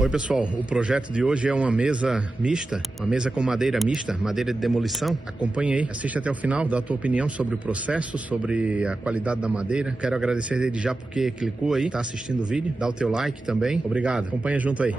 Oi pessoal, o projeto de hoje é uma mesa mista, uma mesa com madeira mista, madeira de demolição. Acompanhe aí, assiste até o final, dá a tua opinião sobre o processo, sobre a qualidade da madeira. Quero agradecer desde já porque clicou aí, tá assistindo o vídeo, dá o teu like também. Obrigado, acompanha junto aí.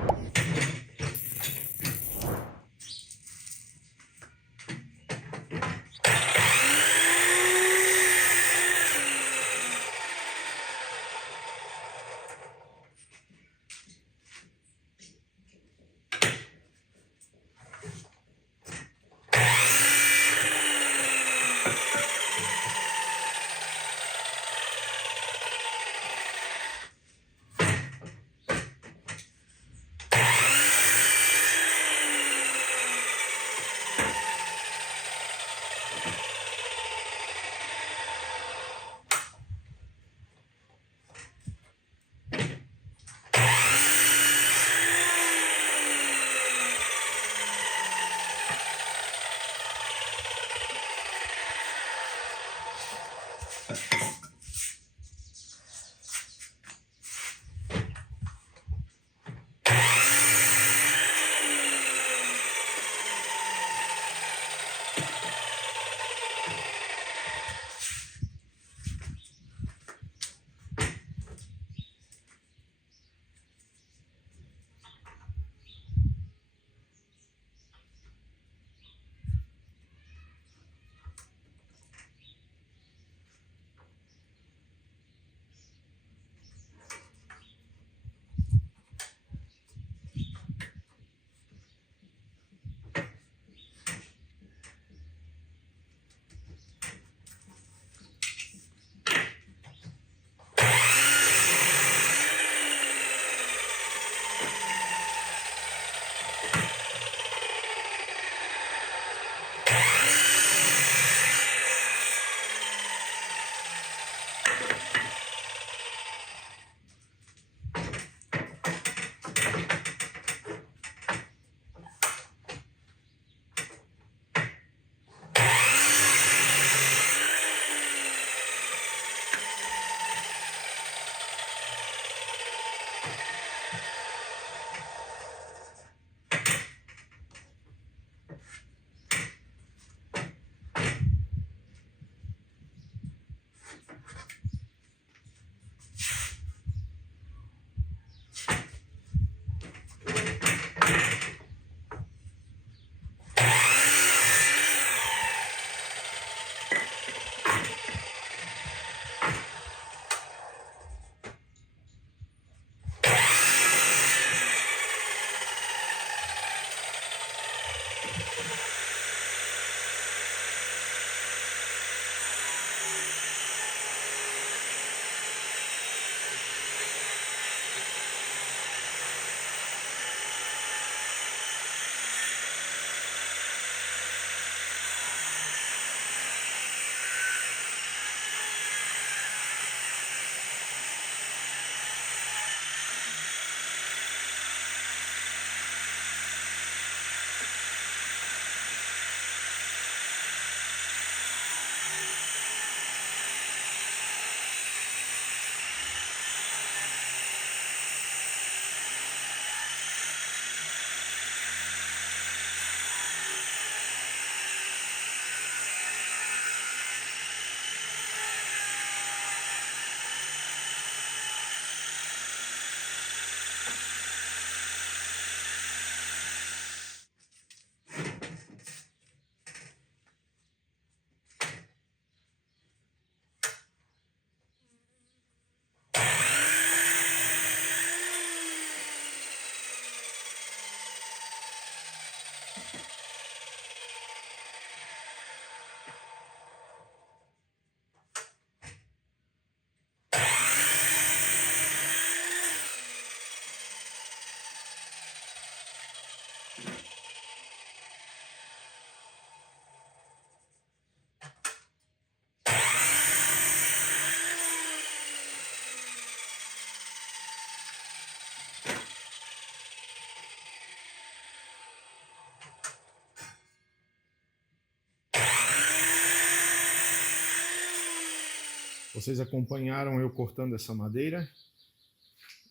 Vocês acompanharam eu cortando essa madeira.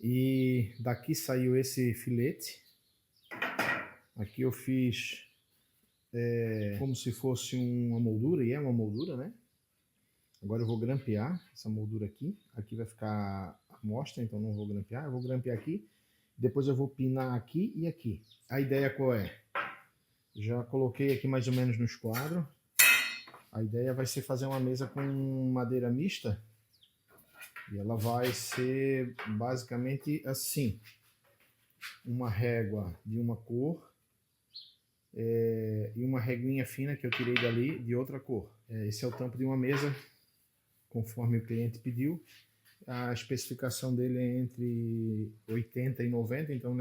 E daqui saiu esse filete. Aqui eu fiz como se fosse uma moldura, e é uma moldura, né? Agora eu vou grampear essa moldura aqui. Aqui vai ficar a mostra, então não vou grampear. Eu vou grampear aqui. Depois eu vou pinar aqui e aqui. A ideia qual é? Já coloquei aqui mais ou menos no esquadro. A ideia vai ser fazer uma mesa com madeira mista. E ela vai ser basicamente assim. Uma régua de uma cor. E uma reguinha fina que eu tirei dali de outra cor. Esse é o tampo de uma mesa, conforme o cliente pediu. A especificação dele é entre 80 e 90, então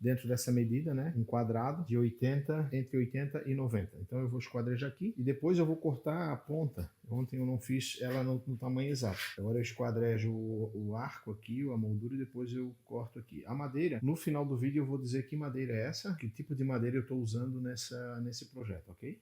dentro dessa medida, né, um quadrado de 80, entre 80 e 90. Então eu vou esquadrejar aqui e depois eu vou cortar a ponta. Ontem eu não fiz ela no tamanho exato. Agora eu esquadrejo o arco aqui, a moldura, e depois eu corto aqui. A madeira, no final do vídeo eu vou dizer que madeira é essa, que tipo de madeira eu estou usando nesse projeto, ok?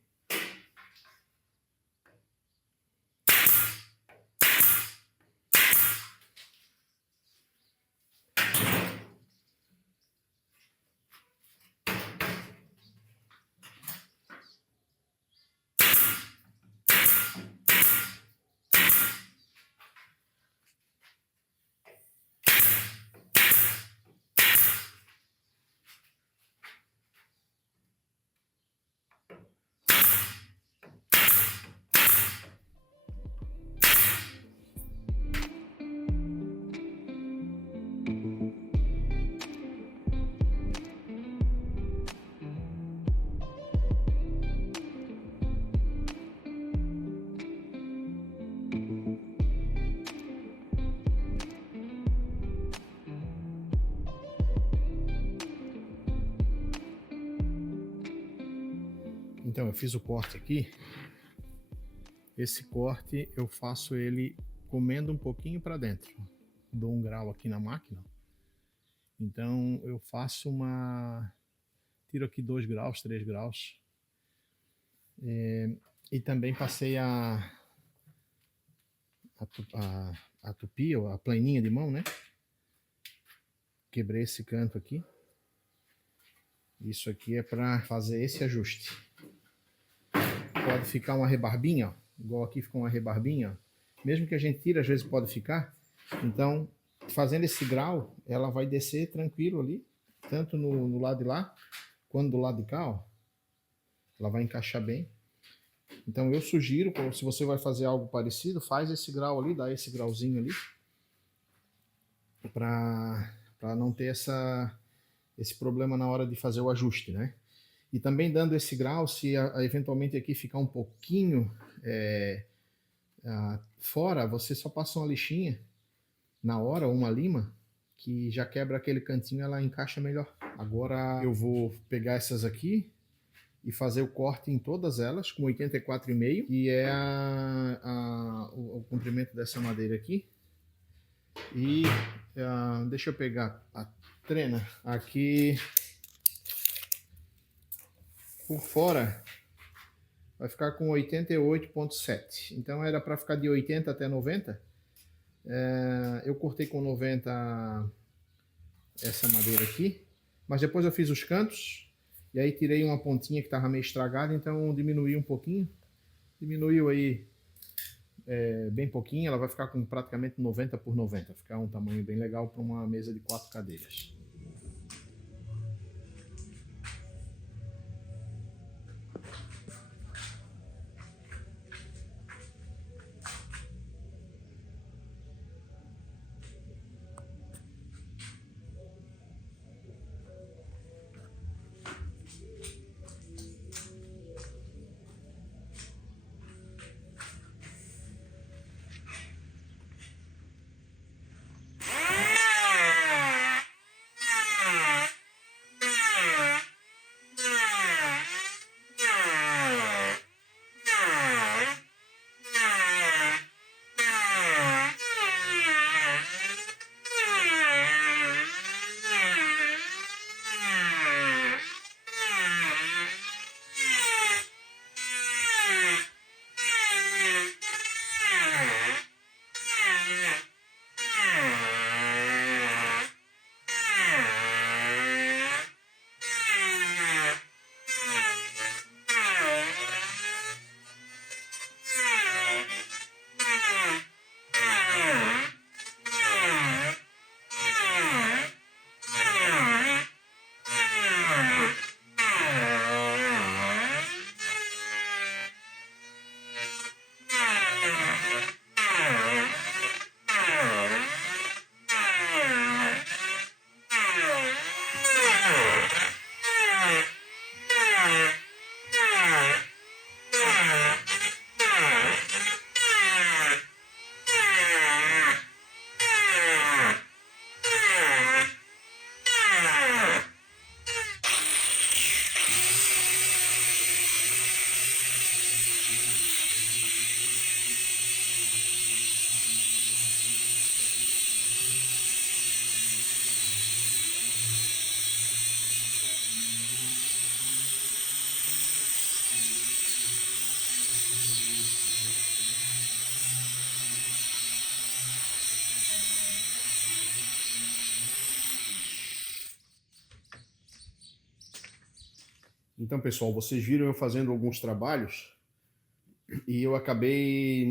Então eu fiz o corte aqui. Esse corte eu faço ele comendo um pouquinho para dentro. Dou um grau aqui na máquina. Então eu faço tiro aqui 2 graus, 3 graus. E também passei a tupi, ou a planinha de mão, né? Quebrei esse canto aqui. Isso aqui é para fazer esse ajuste. Pode ficar uma rebarbinha, ó. Igual aqui ficou uma rebarbinha, ó. Mesmo que a gente tire, às vezes pode ficar. Então, fazendo esse grau, ela vai descer tranquilo ali, tanto no lado de lá, quanto do lado de cá, ó. Ela vai encaixar bem. Então eu sugiro, se você vai fazer algo parecido, faz esse grau ali, dá esse grauzinho ali, para não ter esse problema na hora de fazer o ajuste, né? E também dando esse grau, se eventualmente aqui ficar um pouquinho fora, você só passa uma lixinha na hora, ou uma lima, que já quebra aquele cantinho, ela encaixa melhor. Agora eu vou pegar essas aqui e fazer o corte em todas elas com 84,5, que é o comprimento dessa madeira aqui. E deixa eu pegar a trena aqui. Por fora vai ficar com 88,7. Então era para ficar de 80 até 90. Eu cortei com 90 essa madeira aqui, mas depois eu fiz os cantos e aí tirei uma pontinha que estava meio estragada, então diminui um pouquinho. Diminuiu aí bem pouquinho, ela vai ficar com praticamente 90 por 90. Ficar um tamanho bem legal para uma mesa de 4 cadeiras. Então, pessoal, vocês viram eu fazendo alguns trabalhos e eu acabei...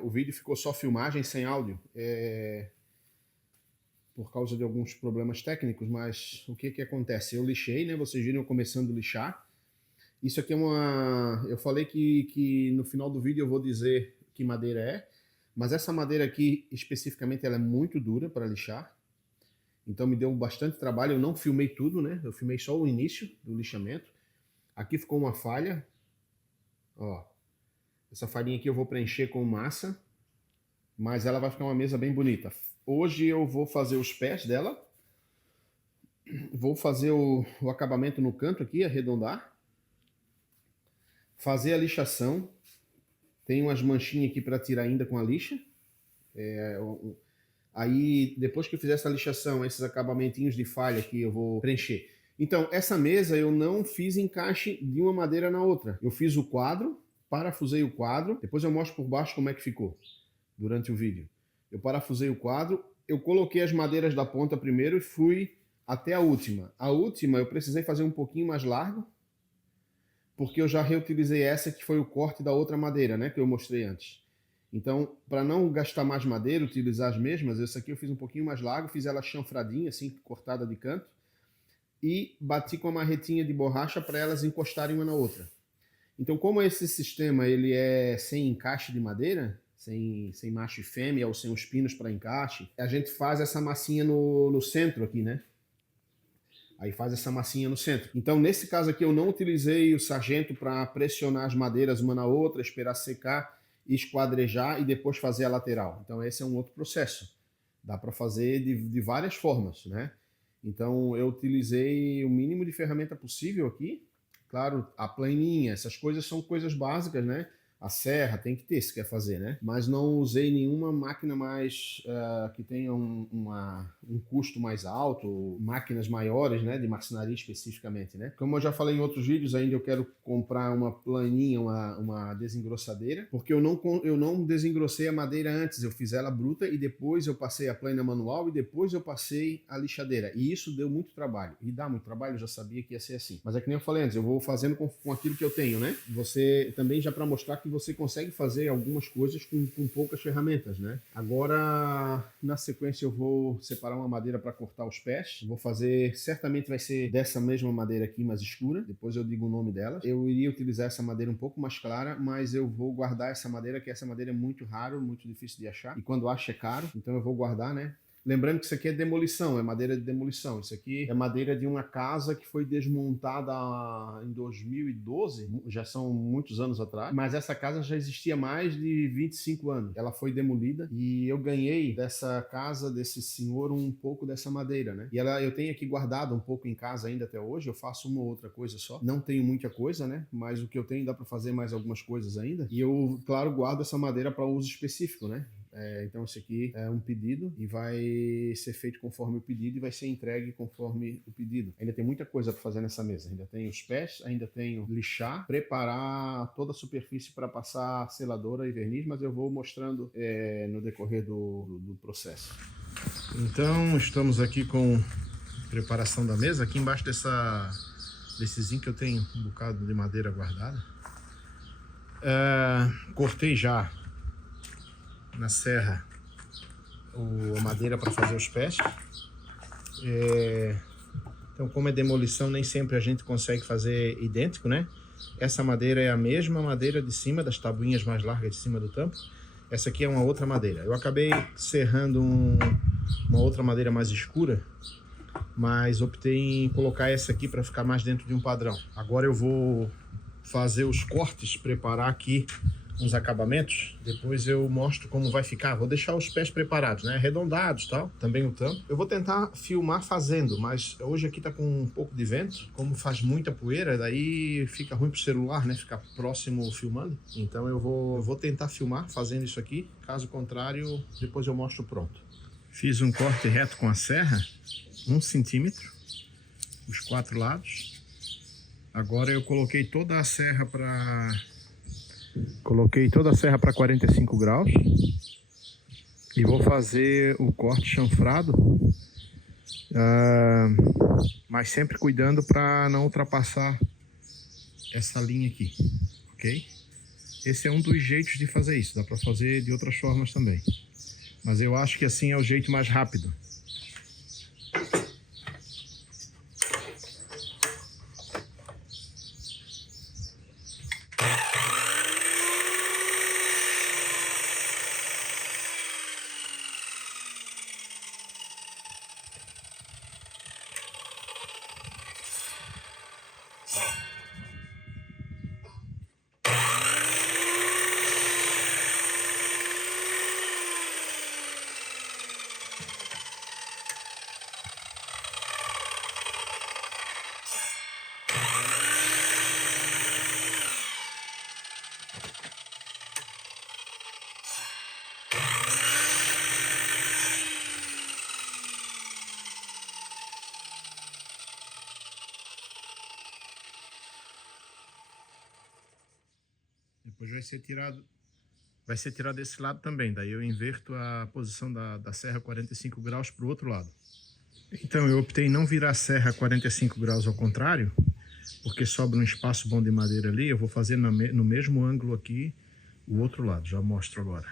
o vídeo ficou só filmagem sem áudio. Por causa de alguns problemas técnicos, mas o que acontece? Eu lixei, né? Vocês viram eu começando a lixar. Isso aqui é uma... Eu falei que no final do vídeo eu vou dizer que madeira é, mas essa madeira aqui, especificamente, ela é muito dura para lixar. Então me deu bastante trabalho, eu não filmei tudo, né? Eu filmei só o início do lixamento. Aqui ficou uma falha. Ó, essa falhinha aqui eu vou preencher com massa, mas ela vai ficar uma mesa bem bonita. Hoje eu vou fazer os pés dela. Vou fazer o acabamento no canto aqui, arredondar. Fazer a lixação. Tem umas manchinhas aqui para tirar ainda com a lixa. Aí, depois que eu fizer essa lixação, esses acabamentinhos de falha aqui eu vou preencher. Então, essa mesa eu não fiz encaixe de uma madeira na outra. Eu fiz o quadro, parafusei o quadro, depois eu mostro por baixo como é que ficou durante o vídeo. Eu parafusei o quadro, eu coloquei as madeiras da ponta primeiro e fui até a última. A última eu precisei fazer um pouquinho mais largo, porque eu já reutilizei essa que foi o corte da outra madeira, né, que eu mostrei antes. Então, para não gastar mais madeira, utilizar as mesmas, essa aqui eu fiz um pouquinho mais largo, fiz ela chanfradinha, assim, cortada de canto, e bati com a marretinha de borracha para elas encostarem uma na outra. Então, como esse sistema ele é sem encaixe de madeira, sem macho e fêmea, ou sem os pinos para encaixe, a gente faz essa massinha no centro aqui, né? Aí faz essa massinha no centro. Então, nesse caso aqui, eu não utilizei o sargento para pressionar as madeiras uma na outra, esperar secar, esquadrejar e depois fazer a lateral. Então, esse é um outro processo. Dá para fazer de várias formas, né? Então, eu utilizei o mínimo de ferramenta possível aqui. Claro, a planinha, essas coisas são coisas básicas, né? A serra tem que ter se quer fazer, né? Mas não usei nenhuma máquina mais que tenha um custo mais alto, máquinas maiores, né? De marcenaria especificamente, né? Como eu já falei em outros vídeos, ainda eu quero comprar uma planinha, uma desengrossadeira, porque eu não desengrossei a madeira antes, eu fiz ela bruta e depois eu passei a plana manual e depois eu passei a lixadeira. E isso deu muito trabalho. E dá muito trabalho, eu já sabia que ia ser assim. Mas é que nem eu falei antes, eu vou fazendo com aquilo que eu tenho, né? Você também já para mostrar que você consegue fazer algumas coisas com poucas ferramentas, né? Agora, na sequência, eu vou separar uma madeira para cortar os pés. Vou fazer, certamente vai ser dessa mesma madeira aqui, mais escura. Depois eu digo o nome dela. Eu iria utilizar essa madeira um pouco mais clara, mas eu vou guardar essa madeira, que essa madeira é muito raro, muito difícil de achar. E quando acha é caro, então eu vou guardar, né? Lembrando que isso aqui é demolição, é madeira de demolição. Isso aqui é madeira de uma casa que foi desmontada em 2012, já são muitos anos atrás, mas essa casa já existia há mais de 25 anos. Ela foi demolida e eu ganhei dessa casa, desse senhor, um pouco dessa madeira, né? E eu tenho aqui guardado um pouco em casa ainda até hoje, eu faço uma ou outra coisa só. Não tenho muita coisa, né? Mas o que eu tenho dá para fazer mais algumas coisas ainda. E eu, claro, guardo essa madeira para uso específico, né? Então esse aqui é um pedido e vai ser feito conforme o pedido e vai ser entregue conforme o pedido. Ainda tem muita coisa para fazer nessa mesa. Ainda tem os pés, ainda tenho lixar, preparar toda a superfície para passar seladora e verniz, mas eu vou mostrando no decorrer do processo. Então estamos aqui com preparação da mesa. Aqui embaixo desse zinco eu tenho um bocado de madeira guardada. Cortei já na serra a madeira para fazer os pés. Então, como é demolição, nem sempre a gente consegue fazer idêntico, né? Essa madeira é a mesma madeira de cima, das tabuinhas mais largas de cima do tampo. Essa aqui é uma outra madeira. Eu acabei serrando uma outra madeira mais escura, mas optei em colocar essa aqui para ficar mais dentro de um padrão. Agora eu vou fazer os cortes, preparar aqui uns acabamentos, depois eu mostro como vai ficar. Vou deixar os pés preparados, né, arredondados e tal, também o tampo. Eu vou tentar filmar fazendo, mas hoje aqui tá com um pouco de vento, como faz muita poeira, daí fica ruim pro celular, né, ficar próximo filmando. Então eu vou tentar filmar fazendo isso aqui, caso contrário, depois eu mostro pronto. Fiz um corte reto com a serra, 1 centímetro, os 4 lados. Agora eu coloquei toda a serra para 45 graus e vou fazer o corte chanfrado, mas sempre cuidando para não ultrapassar essa linha aqui, ok? Esse é um dos jeitos de fazer isso, dá para fazer de outras formas também. Mas eu acho que assim é o jeito mais rápido. Depois vai ser tirado desse lado também, daí eu inverto a posição da serra 45 graus para o outro lado. Então eu optei em não virar a serra 45 graus ao contrário, porque sobra um espaço bom de madeira ali, eu vou fazer no mesmo ângulo aqui o outro lado, já mostro agora.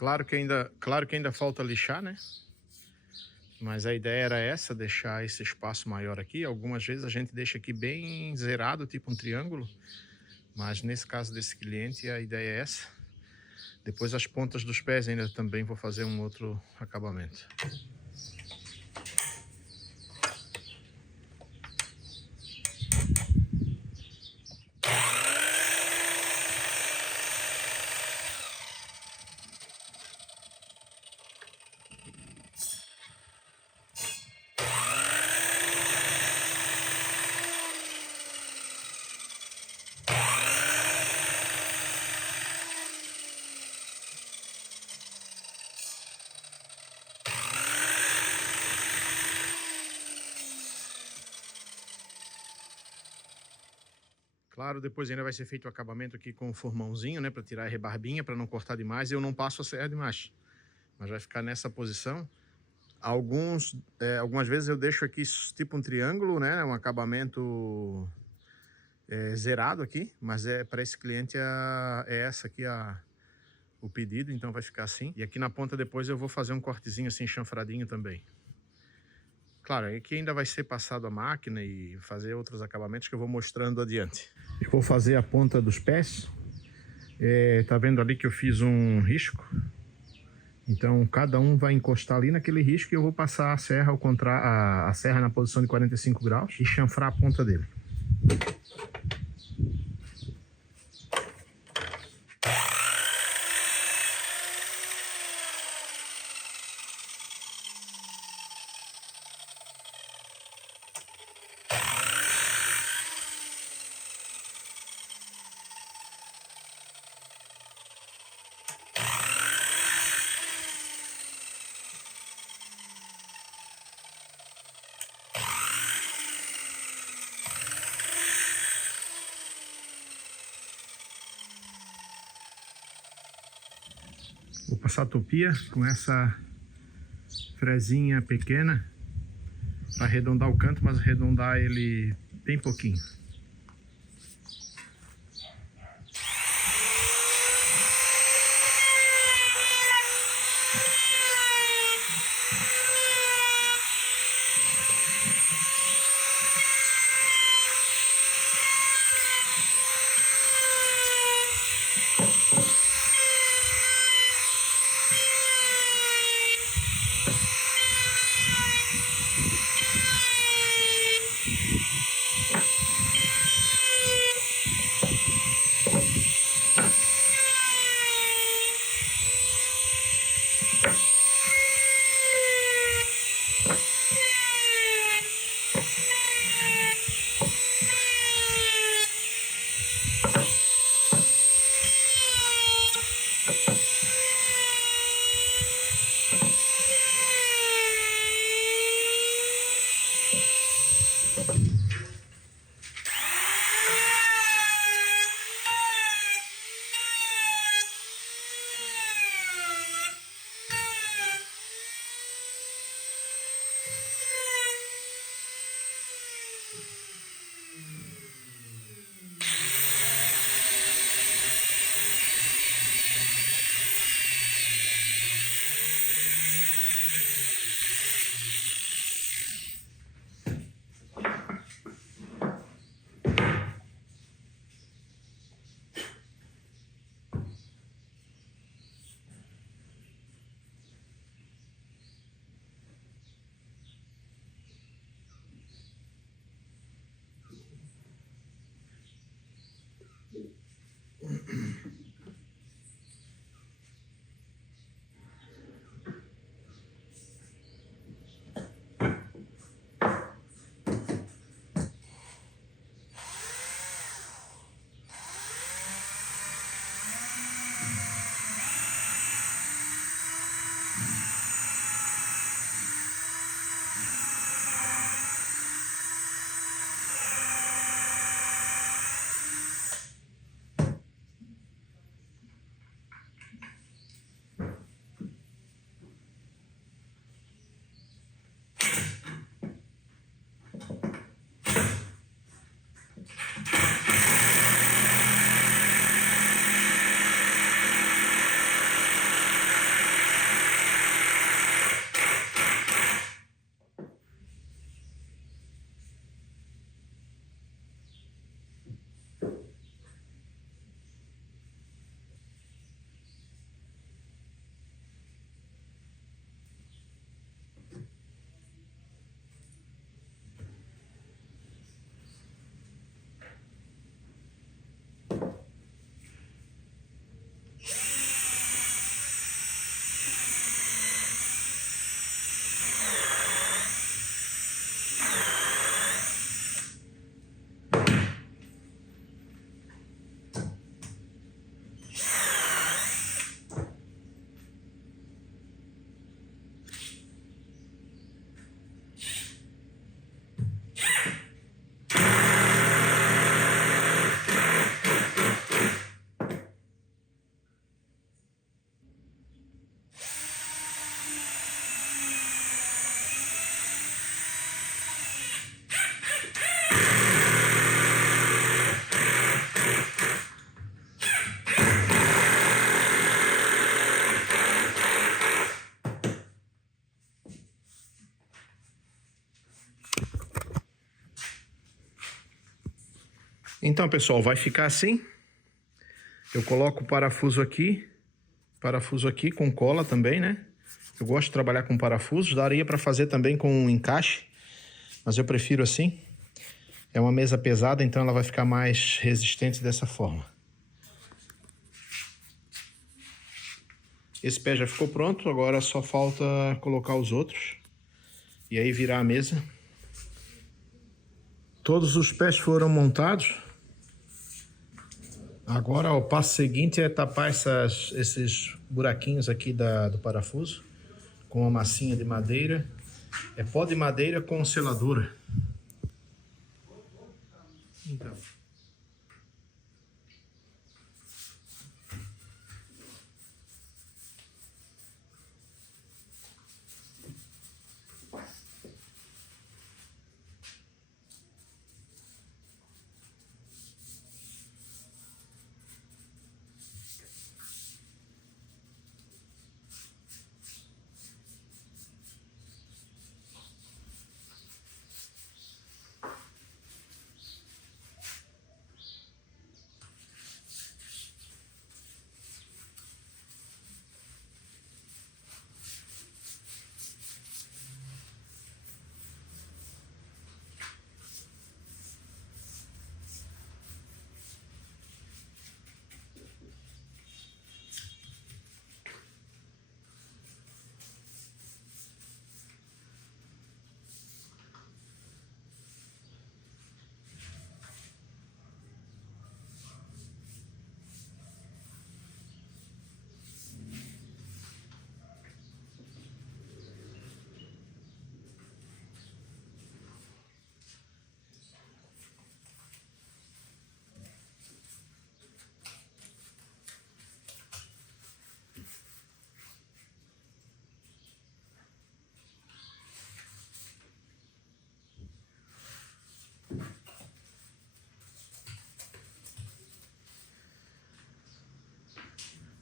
Claro que ainda falta lixar, né? Mas a ideia era essa, deixar esse espaço maior aqui. Algumas vezes a gente deixa aqui bem zerado, tipo um triângulo. Mas nesse caso desse cliente, a ideia é essa. Depois as pontas dos pés ainda também vou fazer um outro acabamento. Claro, depois ainda vai ser feito o acabamento aqui com o formãozinho, né, para tirar a rebarbinha, para não cortar demais, e eu não passo a serra demais. Mas vai ficar nessa posição. Algumas vezes eu deixo aqui tipo um triângulo, né, um acabamento zerado aqui, mas para esse cliente é essa aqui o pedido, então vai ficar assim. E aqui na ponta depois eu vou fazer um cortezinho assim chanfradinho também. Claro, aqui ainda vai ser passado a máquina e fazer outros acabamentos que eu vou mostrando adiante. Eu vou fazer a ponta dos pés. Tá vendo ali que eu fiz um risco? Então cada um vai encostar ali naquele risco e eu vou passar a serra a serra na posição de 45 graus e chanfrar a ponta dele. Vou passar a tupia com essa frezinha pequena para arredondar o canto, mas arredondar ele bem pouquinho. Então, pessoal, vai ficar assim. Eu coloco o parafuso aqui com cola também, né? Eu gosto de trabalhar com parafusos, daria para fazer também com um encaixe, mas eu prefiro assim. É uma mesa pesada, então ela vai ficar mais resistente dessa forma. Esse pé já ficou pronto, agora só falta colocar os outros e aí virar a mesa. Todos os pés foram montados. Agora o passo seguinte é tapar esses buraquinhos aqui do parafuso com uma massinha de madeira. É pó de madeira com seladura. Então.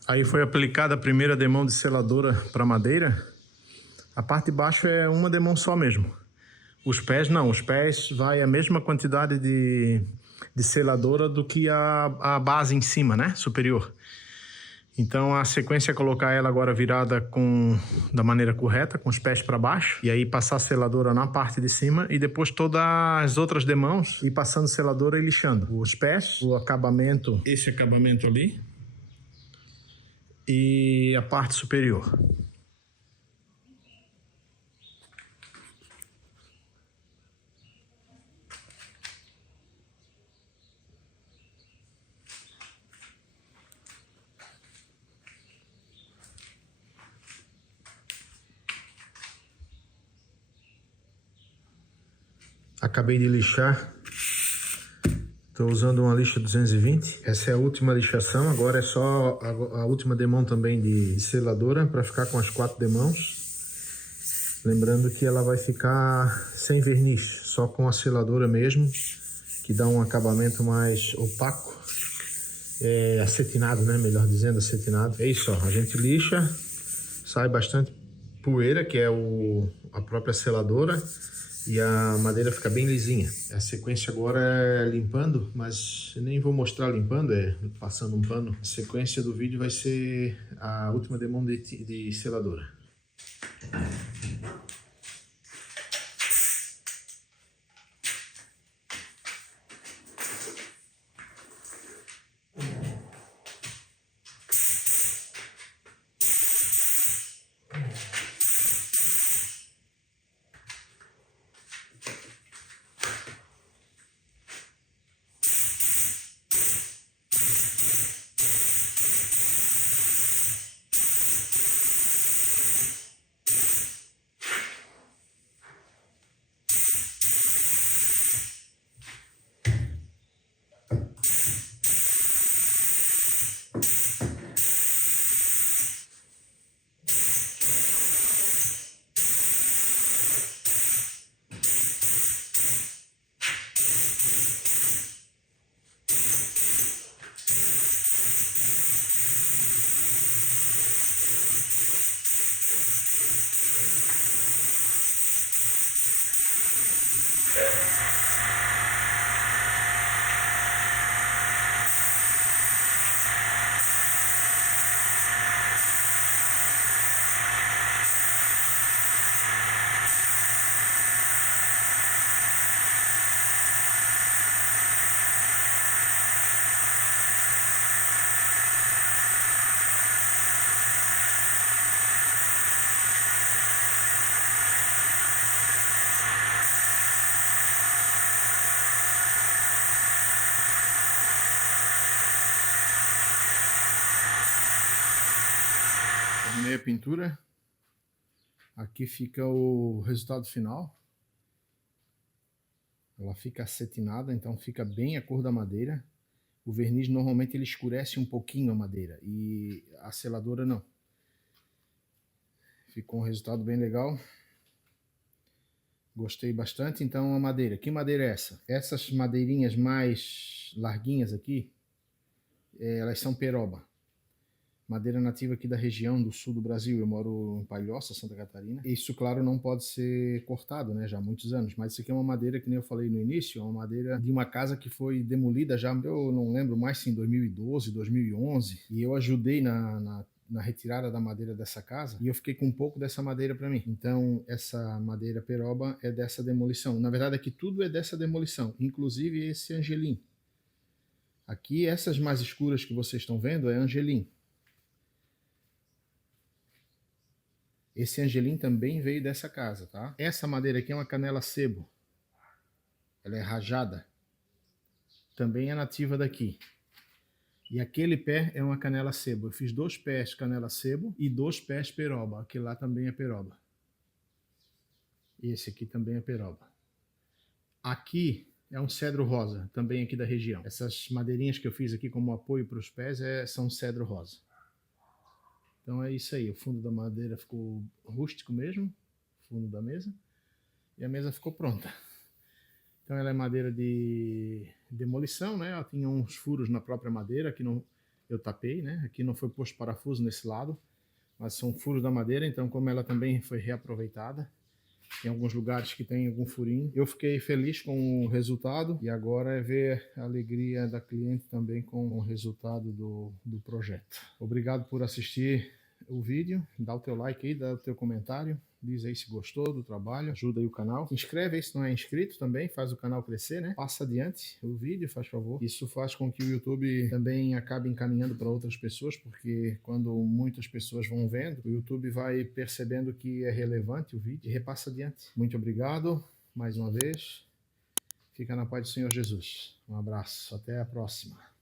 Aí foi aplicada a primeira demão de seladora para madeira. A parte de baixo é uma demão só mesmo. Os pés não, os pés vai a mesma quantidade de seladora do que a base em cima, né? Superior. Então a sequência é colocar ela agora virada da maneira correta, com os pés para baixo. E aí passar a seladora na parte de cima e depois todas as outras demãos e passando seladora e lixando. Os pés, o acabamento, esse acabamento ali. E a parte superior. Acabei de lixar. Estou usando uma lixa 220. Essa é a última lixação. Agora é só a última demão também de seladora para ficar com as 4 demãos. Lembrando que ela vai ficar sem verniz, só com a seladora mesmo, que dá um acabamento mais opaco. Acetinado, né? Melhor dizendo, acetinado. É isso, ó. A gente lixa, sai bastante poeira, que é a própria seladora. E a madeira fica bem lisinha. A sequência agora é limpando, mas eu nem vou mostrar limpando, passando um pano. A sequência do vídeo vai ser a última demão de seladora. Terminei a pintura. Aqui fica o resultado final. Ela fica acetinada, então fica bem a cor da madeira. O verniz normalmente ele escurece um pouquinho a madeira e a seladora não. Ficou um resultado bem legal. Gostei bastante. Então a madeira, que madeira é essa? Essas madeirinhas mais larguinhas aqui, elas são peroba. Madeira nativa aqui da região do sul do Brasil. Eu moro em Palhoça, Santa Catarina. Isso, claro, não pode ser cortado, né? Já há muitos anos. Mas isso aqui é uma madeira, que nem eu falei no início, é uma madeira de uma casa que foi demolida já, eu não lembro mais se em 2012, 2011. E eu ajudei na retirada da madeira dessa casa e eu fiquei com um pouco dessa madeira para mim. Então, essa madeira peroba é dessa demolição. Na verdade, aqui tudo é dessa demolição, inclusive esse angelim. Aqui, essas mais escuras que vocês estão vendo é angelim. Esse angelim também veio dessa casa, tá? Essa madeira aqui é uma canela sebo. Ela é rajada. Também é nativa daqui. E aquele pé é uma canela sebo. Eu fiz 2 pés canela sebo e 2 pés peroba. Aquele lá também é peroba. E esse aqui também é peroba. Aqui é um cedro rosa, também aqui da região. Essas madeirinhas que eu fiz aqui como apoio para os pés são cedro rosa. Então é isso aí, o fundo da madeira ficou rústico mesmo, fundo da mesa, e a mesa ficou pronta. Então ela é madeira de demolição, né? Ela tinha uns furos na própria madeira, aqui não, eu tapei, né? Aqui não foi posto parafuso nesse lado, mas são furos da madeira, então como ela também foi reaproveitada, tem alguns lugares que tem algum furinho. Eu fiquei feliz com o resultado e agora é ver a alegria da cliente também com o resultado do projeto. Obrigado por assistir o vídeo, dá o teu like aí, dá o teu comentário, diz aí se gostou do trabalho, ajuda aí o canal. Se inscreve aí se não é inscrito também, faz o canal crescer, né? Passa adiante o vídeo, faz favor. Isso faz com que o YouTube também acabe encaminhando para outras pessoas, porque quando muitas pessoas vão vendo, o YouTube vai percebendo que é relevante o vídeo e repassa adiante. Muito obrigado, mais uma vez. Fica na paz do Senhor Jesus. Um abraço, até a próxima.